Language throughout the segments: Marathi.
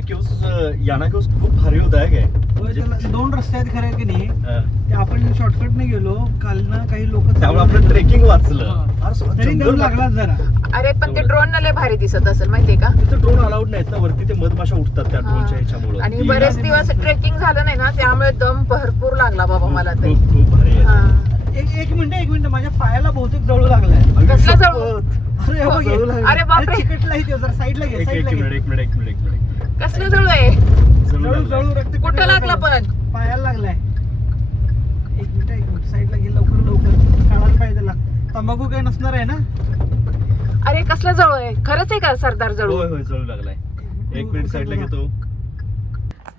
याना केव्स खूप भारी होत आहे काय. त्याला 2 रस्ते आहेत खरं की नाही. ते आपण शॉर्टकट ने गेलो काल ना, काही लोक त्यामुळे आपलं ट्रेकिंग वाचलं. तरी दम लागला जरा. अरे पण ते ड्रोन लय भारी दिसत असेल माहितीये का. तिथं ड्रोन अलाउड नाहीत ना वरती, ते मधमाशा उठतात त्या ड्रोनच्या ह्याच्यामुळे. आणि बरेच दिवस ट्रेकिंग झालं नाही ना, त्यामुळे दम भरपूर लागला बाबा मला तरी. खूप भारी आहे. एक मिनिट माझ्या पायाला बहुतेक जळू लागलाय. कसला जळू? अरे हो जळू लागलाय. अरे बापरे, चिकटला इथे जरा साईडला घे. एक मिनिट. कसलं जळू आहे? जळू रक्त कुठं लागला पण? पायाला लागलाय. एक मिनिट साईडला घे लवकर काढायला पाहिजे त्याला. तंबाखू काही नसणार आहे ना. अरे कसला जळू आहे? खरंच आहे का सरदार जळू? होय जळू लागलाय. एक मिनिट साईडला घेतो.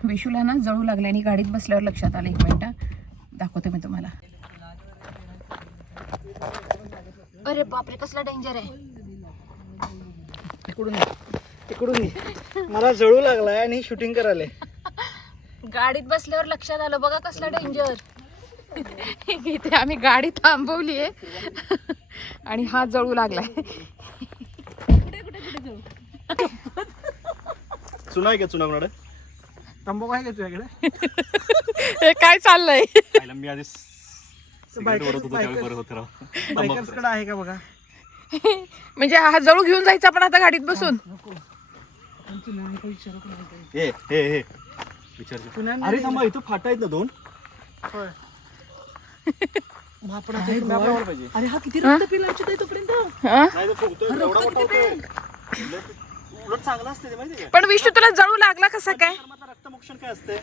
विशूला ना जळू लागले आणि गाडीत बसल्यावर लक्षात आलं. एक मिनिट दाखवते मी तुम्हाला. अरे बापरे, कसला डेंजर आहे. इकडून मला जळू लागलाय आणि शूटिंग करायला. गाडीत बसल्यावर लक्षात आलं बघा कसला डेंजर. इथे आम्ही गाडी थांबवली आहे आणि हा जळू लागलाय. चुना आहे का चुना कोणाकडे? तंबाखू आहे का तुझ्याकडे? हे काय चाललंय? मी आधी बायकर्स कडे आहे का बघा. म्हणजे हा जळू घेऊन जायचा आपण आता गाडीत बसून. अरे थांबा, इथं फाटा आहेत ना 2. अरे हा किती रक्त पिलायचे तोपर्यंत. उलट चांगला असते ते माहिती. पण विष्णू तुला जळू लागला कसा काय? रक्तमोक्षण काय असते?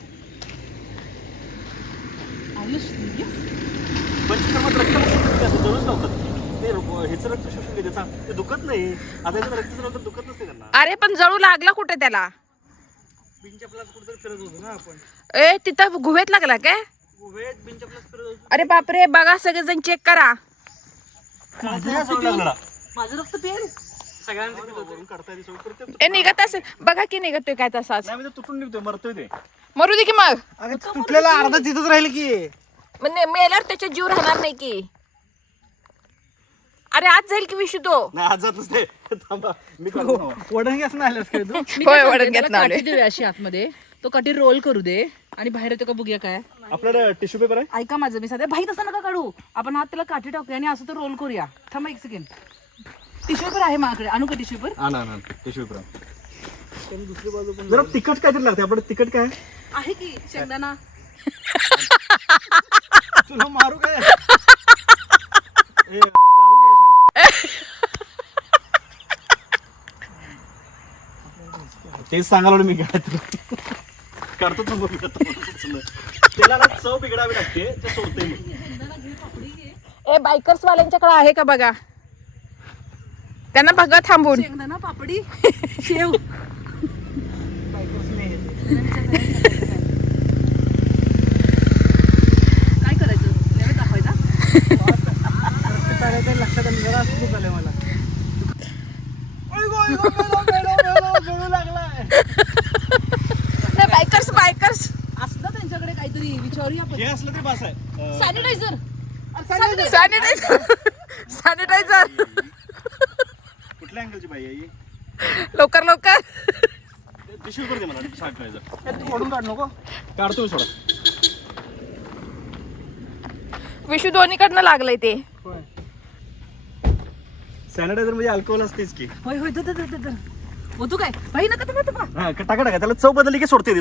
जळूच नव्हतं ते. ह्याचं रक्त शोषून घेते, ते दुखत नाही. आता रक्ताचं रक्त दुखत नसते त्यांना. अरे पण जळू लागला कुठे त्याला? बिनचपलात कुठेतरी फिरत होतो ना आपण. ए तिथं गुहेत लागला काय? बिनचपलात फिरत होतो. अरे बापरे, बघा सगळेजण चेक करा. माझं रक्त पिल सगळ्यांचं काढता येते. ए निघत असेल बघा की निघतोय काय तसाच. तुटून निघतोय, मरतोय ते. मरू दे की मग. अगं तुटलेला अर्धा तिथंच राहील की. म्हणजे मेल्यावर त्याच्या जीव राहणार नाही की. अरे आज जाईल की विशू तो. नाही आज जातच ते. थांबा मी वडण गॅस नाही आलास काय तू? होय वडण घेत ना काठी देऊया अशी आतमध्ये, तो काठी रोल करू दे आणि बाहेर येतो का बघूया काय. आपल्याला टिश्यू पेपर आहे. ऐका माझं, मी सध्या बाई तसं नका काढू. आपण आत त्याला काठी टाकूया आणि असं तो रोल करूया. थांबा 1 सेकंड. टिश्यू पेपर आहे माझ्याकडे, आणू का टिश्यू पेपर? ना टिश्यू पेपर. दुसरी बाजू पण जरा तिखट काहीतरी लागते. आपण तिखट काय आहे की शेंगदाणा. तुला मारू काय? तेच सांगायला मी काय काढतो. त्याला ना चव बिघडावी लागते, ते सोडते मी. ए बायकर्स वाल्यांच्याकडे आहे का बघा, त्यांना बघा थांबून. शेंगदाणा पापडी शेव. काय करायचं, नैवेद्य दाखवायचा. लक्षात आलं जरा सुरू झालंय मला. जळू लागलाय. बायकर्स असतं त्यांच्याकडे काहीतरी, विचारूया आपण. हे असलं ते बास आहे. सॅनिटायझर. सॅनिटायझर कुठल्या अँगलची बाई आहे ही? लवकर टिश्यू पेपर दे मला. सॅनिटायझर तू ओढून काढ नको. काढतो मी. सोडा. विशू दोन्हीकडनं लागलंय ते. सॅनिटायझर म्हणजे अल्कोहोल असतेच की. होय होतो काय बाई, नका तुम्ही. हा टाका त्याला चव बदलली की सोडते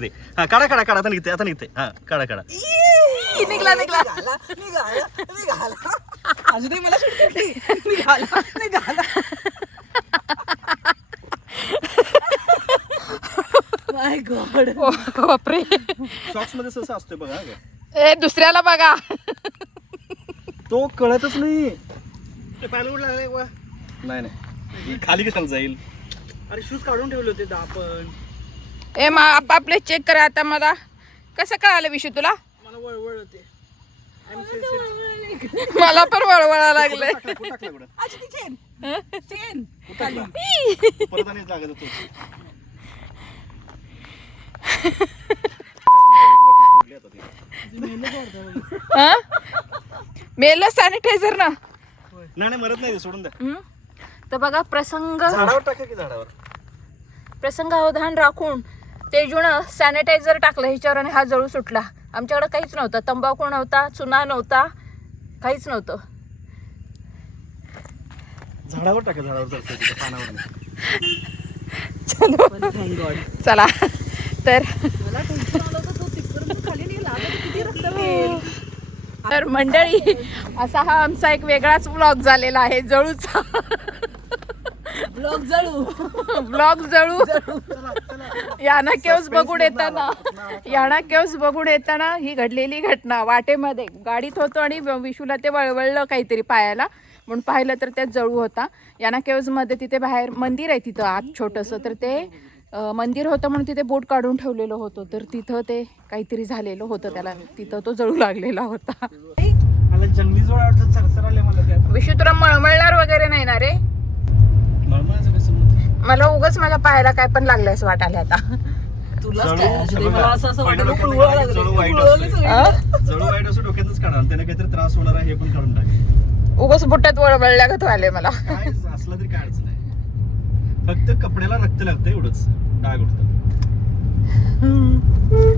ते. हा काढा आता निघते. हा काढा. निघला अजूनही मला माय गॉड. बापरे. सॉक्स मध्ये सहसा असतोय बघा. ए दुसऱ्याला बघा. तो कळतच नाही. ते पायाला उड लागलाय वा. नाही खाली कशाला जाईल. अरे शूज काढून ठेवले होते आपण. ए आपले चेक करा आता. मला कसं कळालं विशू तुला? मला वळवळ होते. मला पण वळवळा लागलंय. परत आणि लागत होतो. मेलं सॅनिटायझर ना. नाही मरत नाही, सोडून द्या. तर बघा प्रसंग. झाडावर टाका की झाडावर. प्रसंगावधान राखून तेजूनं सॅनिटायझर टाकलं ह्याच्यावर आणि हा जळू सुटला. आमच्याकडे काहीच नव्हतं, तंबाखू नव्हता, चुना नव्हता, काहीच नव्हतं. झाडावर टाका, झाडावर चालतंय तिथं, पानावर नाही. चलो थँक गॉड. चला तर मला टेन्शन आलं होतं, तो तिथपर्यंत खाली नाही लागत, किती रक्त होईल. तर मंडळी असा हा आमचा एक वेगळाच व्लॉग झालेला आहे जळूचा. ब्लॉग जळू. व्लॉग जळू. याना केव्स बघून येताना ही घडलेली घटना. वाटेमध्ये गाडीत होतो आणि विशूला ते वळवळलं काहीतरी पायाला, म्हणून पाहिलं तर त्यात जळू होता. याना केव्स मध्ये तिथे बाहेर मंदिर आहे तिथं आत छोटंसं, तर ते मंदिर होतं म्हणून तिथे बोट काढून ठेवलेलं होतं, तर तिथं ते काहीतरी झालेलं होतं त्याला, तिथं तो जळू लागलेला होता. मला जंगली जोड आवडतं, चरचर आले मला त्यात. विशू तुला मळमळणार वगैरे नाही ना रे? मळमळायचं कसं मग? मला उगाच माझ्या पायाला काय पण लागलं असं वाटायला आता. तुलाच जळू, काय अश्वती, बघा, मला असं पहिल्या वाटलं लोकांना उळवा काय लागलं. जळू वाईट उळवलं असतं. सगळं. जळू वाईट असं डोक्यातच काढा, त्याने काहीतरी त्रास होणार आहे हे पण काढून टाक. उगाच बुट्ट्यात वळवळल्यागत व्हायले मला. काय असलं तरी काय अडचण नाही, फक्त कपड्याला रक्त लागतं एवढंच, डाग उठतं.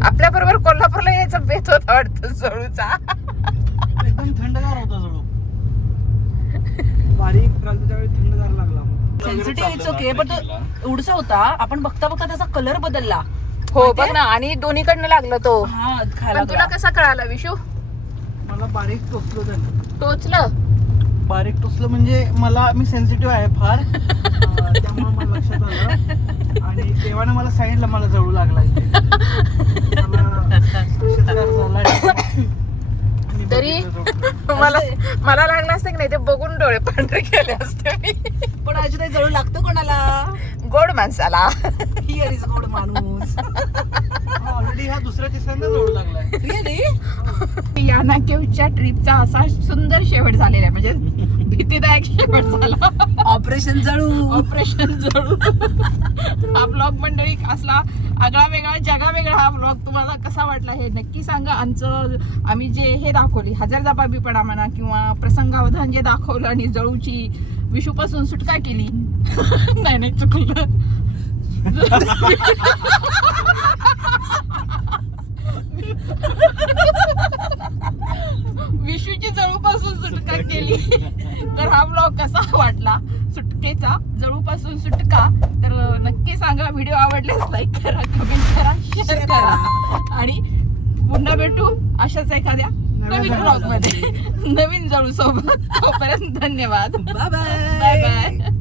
आपल्या बरोबर कोल्हापूरला यायचं बेत होता वाटतं जळूचा. एकदम थंडगार होता जळू. बारीक राहिलं त्यावेळी थंडगार लागला. सेन्सिटिव्ह इट्स ओके, पण तो एवढसा होता, आपण बघता बघता त्याचा कलर बदलला. हो बघ ना, आणि दोन्हीकडनं लागलं तो. हा खायला पण तुला कसा कळाला विशू? मला बारीक टोचलं त्यानं. टोचलं? बारीक टोचलं म्हणजे मी सेन्सिटिव्ह आहे फार, त्यामुळे मला लक्षात आलं आणि देवाने मला सांगितलं मला जळू लागला इथे. मला साक्षात्कार झाला. आणि तरी बघितलं तो. मला लागलं असतं की नाही, ते बघून डोळे पांढरे केले असते मी. पण अजून जळू लागतो कोणाला? गोड माणसाला. हिअर इज गोड माणूस. ऑलरेडी हा दुसऱ्या तिसऱ्यांदा जळू लागलाय. रिअली? याना केव्हच्या ट्रिपचा असा सुंदर शेवट झालेला आहे, म्हणजे भीतीदायक शेवट झाला. ऑपरेशन जळू. ऑपरेशन जळू. हा ब्लॉग मंडळी असला आगळा वेगळा जगा वेगळा हा ब्लॉग तुम्हाला कसा वाटला हे नक्की सांगा. आम्ही जे हे दाखवली हजरजबाबीपणा म्हणा किंवा प्रसंगावधान जे दाखवलं आणि जळूची विशूपासून सुटका केली. नाही चुकलं. विशूची जळूपासून सुटका केली. तर हा ब्लॉग कसा वाटला सुटकेचा, जळूपासून सुटका, तर नक्की सांगा. व्हिडिओ आवडल्यास लाईक करा, कमेंट करा, शेअर करा आणि पुन्हा भेटू अशाच एखाद्या नवीन ब्लॉग मध्ये नवीन जळू सोबत. तोपर्यंत धन्यवाद. Bye bye bye.